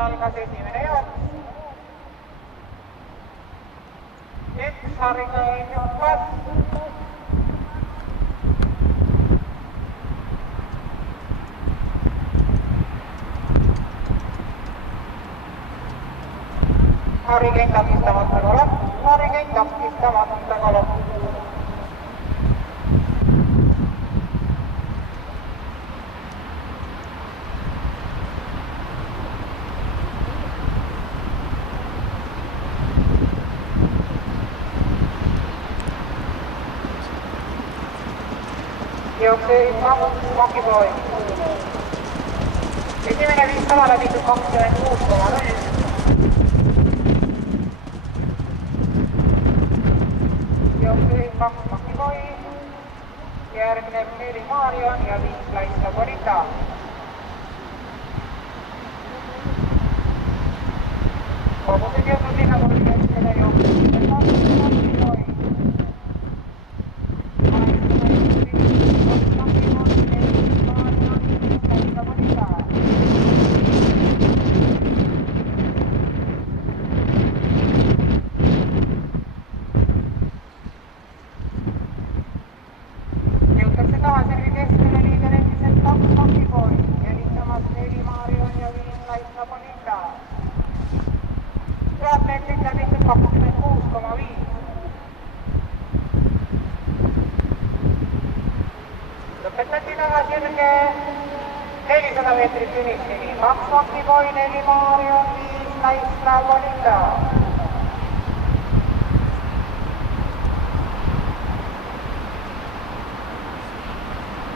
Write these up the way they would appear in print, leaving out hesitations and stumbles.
algas esimene jooks. Üks harikäin hüppas. Harikäin takistamata kolop. Harikäin takistamata kolop. Jooksee Monkey-Boy. Esimene viis sama läbitud 26,0. Jooksee Monkey-Boy. Järgneb Mary Marion ja 5 Laista Bonita. Kogusid jõudnud linnakooli keskele jooksee Monkey-Boy. Jõutakse tahaservi keskele liider endiselt 2 Monkey-Boy ja lihtsamas Mary Marion ja 5 Laista Bonita. 1000 meetrit läbitud 26,5. Lõpetati tagasirge 400 meetrit finišini. 2 Monkey-Boy, 4 Marion, 5 Laista Bonita.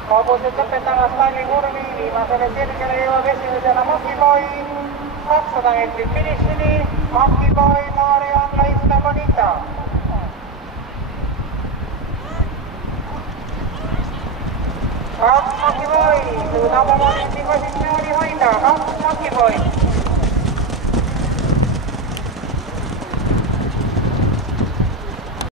Hobused lõpetamas tallikurvi, viimasele sirgele jõuab esimesena Monkey-Boy, 200 meetrit finišini, Monkey-Boy, Marion, Laista Bonita. Monkey-Boy suudab oma positsiooni hoida, 2 Monkey-Boy.